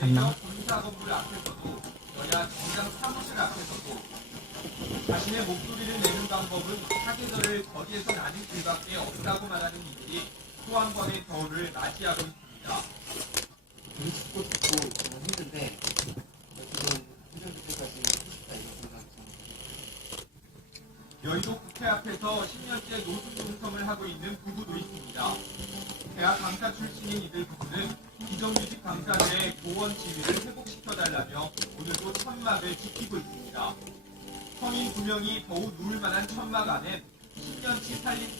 안녕. 본사 건물 앞에서도 여야 정당 사무실 앞에서도 자신의 목소리를 내는 방법은 사계절을 거리에서 나는 길밖에 없다고 말하는 이들이 또 한 번의 겨울을 맞이하고 있습니다. 우리 듣고 정말 힘든데 지금 해결될 때까지 해주십다 이런 생각이 듭니다. 여의도 국회 앞에서 10년째 노숙 농성을 하고 있는 부부도 있습니다. 대학 강사 출신인 이들 부부는 비정규직 강사들의 보원 지위를 회복시켜달라며 오늘도 천막을 지키고 있습니다. 성인 2명이 겨우 누울 만한 천막 안엔 10년치 살림살이